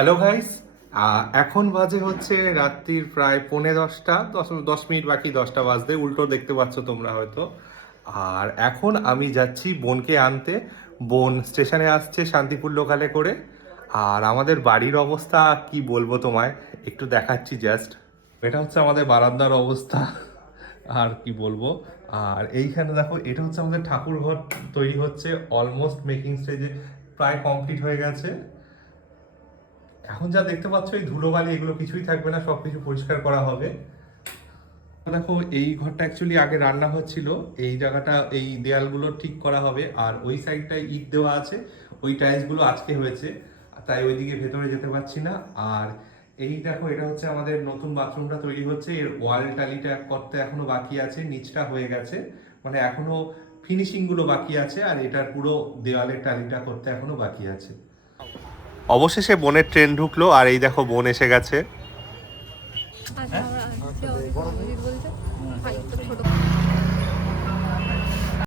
Hello guys, এখন বাজে হচ্ছে রাত্রির প্রায় 10:45, 10 মিনিট বাকি 10টা বাজতে, উল্টো দেখতে পাচ্ছ তোমরা হয়তো। আর এখন আমি যাচ্ছি বোনকে আনতে। বোন স্টেশনে আসছে শান্তিপুর লোকালে করে। আর আমাদের বাড়ির অবস্থা কি বলবো তোমায়, একটু দেখাচ্ছি জাস্ট। এটা হচ্ছে আমাদের বারান্দার অবস্থা, আর কি বলবো। আর এইখানে দেখো, এটা হচ্ছে আমাদের ঠাকুর ঘর তৈরি হচ্ছে, অলমোস্ট মেকিং স্টেজে, প্রায় কমপ্লিট হয়ে গেছে। এখন যা দেখতে পাচ্ছ এই ধুলোবালি এগুলো কিছুই থাকবে না, সবকিছু পরিষ্কার করা হবে। দেখো, এই ঘরটা অ্যাকচুয়ালি আগে রান্না হচ্ছিল, এই জায়গাটা এই দেয়ালগুলো ঠিক করা হবে। আর ওই সাইডটায় ইট দেওয়া আছে, ওই টাইলসগুলো আজকে হয়েছে, তাই ওইদিকে ভেতরে যেতে পারছি না। আর এই দেখো, এটা হচ্ছে আমাদের নতুন বাথরুমটা তৈরি হচ্ছে, এর ওয়াল টালিটা করতে এখনো বাকি আছে, নিচটা হয়ে গেছে, মানে এখনো ফিনিশিং গুলো বাকি আছে। আর এটার পুরো দেওয়ালের টালিটা করতে এখনো বাকি আছে। অবশেষে বোনের ট্রেন ঢুকলো, আর এই দেখো বোন এসে গেছে। আচ্ছা, আমরা আসছি অনেক বলতে ভাই তো ছোট